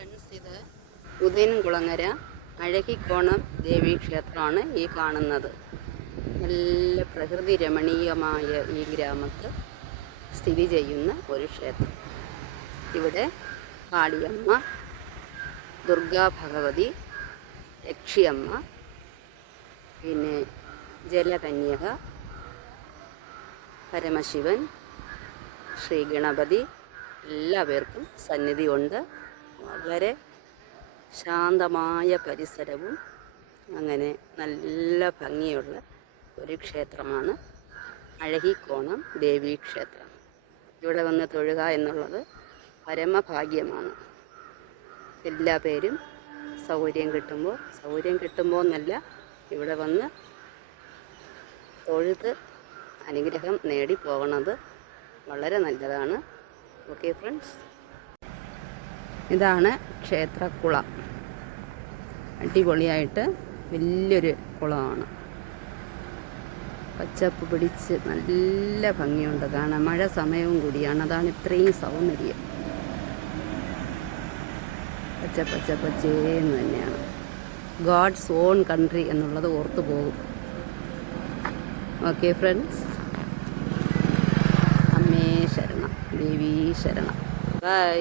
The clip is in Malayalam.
ഫ്രണ്ട്സ്, ഇത് ഉദയൻകുളങ്ങര അഴകിക്കോണം ദേവീക്ഷേത്രമാണ് ഈ കാണുന്നത്. നല്ല പ്രകൃതി രമണീയമായ ഈ ഗ്രാമത്ത് സ്ഥിതി ചെയ്യുന്ന ഒരു ക്ഷേത്രം. ഇവിടെ കാളിയമ്മ, ദുർഗാ ഭഗവതി, യക്ഷിയമ്മ, പിന്നെ ജലകന്യക, പരമശിവൻ, ശ്രീ ഗണപതി എല്ലാവർക്കും സന്നിധി ഉണ്ട്. വളരെ ശാന്തമായ പരിസരവും അങ്ങനെ നല്ല ഭംഗിയുള്ള ഒരു ക്ഷേത്രമാണ് അഴകിക്കോണം ദേവീക്ഷേത്രം. ഇവിടെ വന്ന് തൊഴുക എന്നുള്ളത് പരമഭാഗ്യമാണ്. എല്ലാ പേരും സൗകര്യം കിട്ടുമ്പോൾ എന്നല്ല, ഇവിടെ വന്ന് തൊഴുത് അനുഗ്രഹം നേടി പോകണത് വളരെ നല്ലതാണ്. ഓക്കെ ഫ്രണ്ട്സ്, ഇതാണ് ക്ഷേത്രക്കുളം. അടിപൊളിയായിട്ട് വലിയൊരു കുളമാണ്. പച്ചപ്പ് പിടിച്ച് നല്ല ഭംഗിയുണ്ട് കാണാൻ. മഴ സമയവും കൂടിയാണ്, അതാണ് ഇത്രയും സൗന്ദര്യം. പച്ചേന്ന് തന്നെയാണ്. ഗോഡ്സ് ഓൺ കൺട്രി എന്നുള്ളത് ഓർത്തു പോകും. ഓക്കെ ഫ്രണ്ട്സ്, അമ്മേ ശരണം, ദേവീ ശരണം. ബൈ.